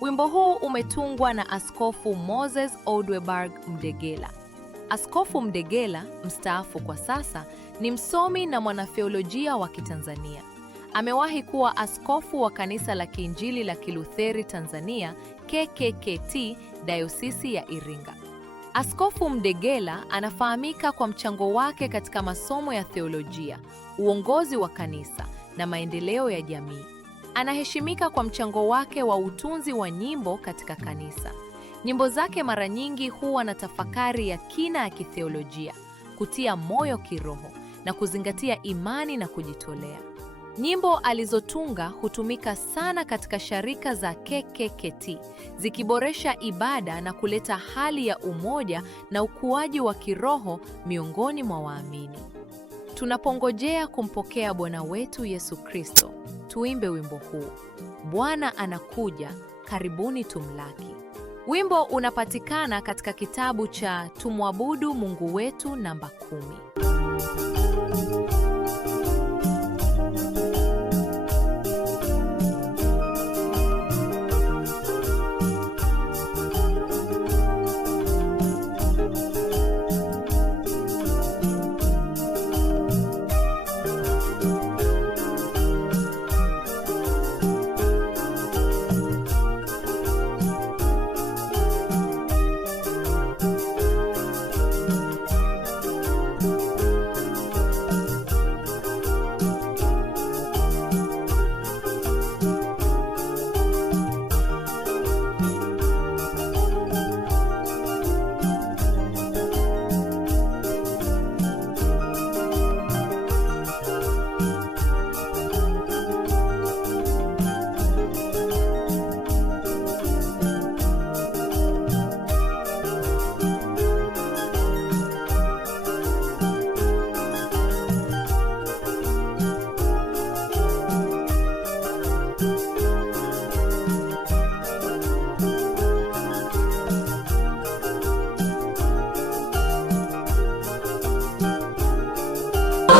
Wimbo huu umetungwa na Askofu Moses Odweberg Mdegela. Askofu Mdegela, mstaafu kwa sasa, ni msomi na mwanatheolojia wa Kitanzania. Amewahi kuwa askofu wa Kanisa la Kiinjili la Kilutheri Tanzania, KKKT, Dayosisi ya Iringa. Askofu Mdegela anafahamika kwa mchango wake katika masomo ya theolojia, uongozi wa kanisa na maendeleo ya jamii. Anaheshimika kwa mchango wake wa utunzi wa nyimbo katika kanisa. Nyimbo zake mara nyingi huwa na tafakari ya kina ya kitheolojia, kutia moyo kiroho na kuzingatia imani na kujitolea. Nyimbo alizotunga hutumika sana katika sharika za KKKT, zikiboresha ibada na kuleta hali ya umoja na ukuaji wa kiroho miongoni mwa waamini. Tunapongojea kumpokea Bwana wetu Yesu Kristo, tuimbe wimbo huu: Bwana anakuja, karibuni tumlaki. Wimbo unapatikana katika kitabu cha Tumwabudu Mungu Wetu namba 10.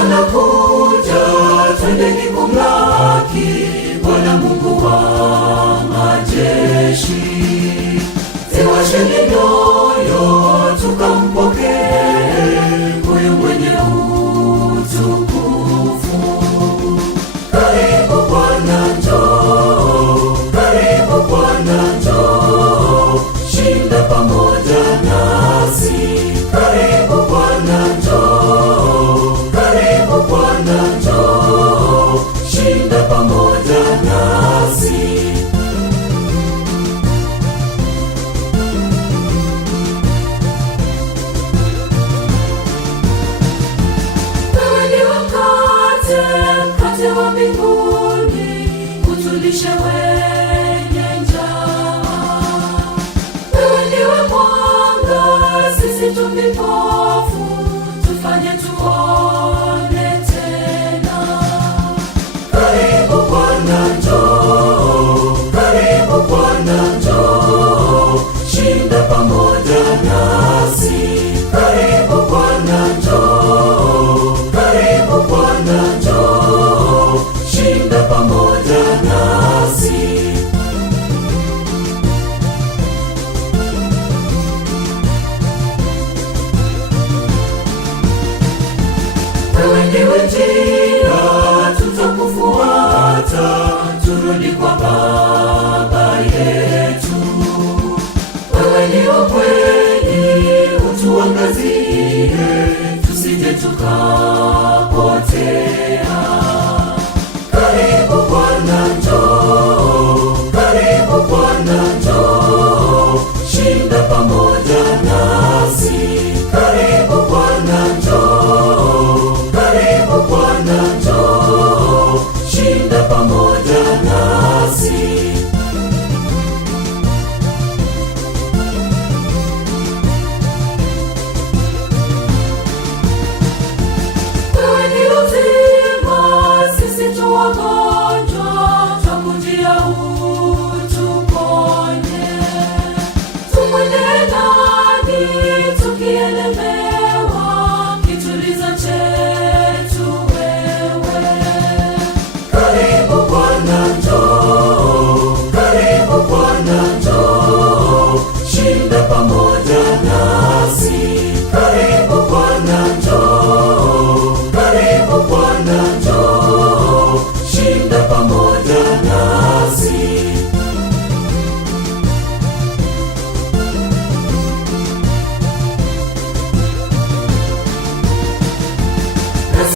Anakuja, twendeni kumlaki Bwana Mungu wa majeshi. Ziwasheni nyoyo tukampokee huyu mwenye utukufu. Karibu Bwana njoo, karibu Bwana njoo, shinda pamoja nasi. Karibu Bwana njoo, karibu Bwana njoo, shinda pamoja nasi. Wewe ndiwe mkate wa mbinguni, utulishe wenye njaa. Wewe ndiwe mwanga, sisi tu vipofu, tufanye tuone tena. Karibu Bwana njoo, karibu Bwana njoo, shinda pamoja nasi. Karibu Bwana njoo, karibu Bwana njoo, shinda pamoja nasi. Wewe ndiwe njia, tutakufuata, turudi kwa Baba yetu. Wewe ndiwe kweli, utuangazie, tusije tuka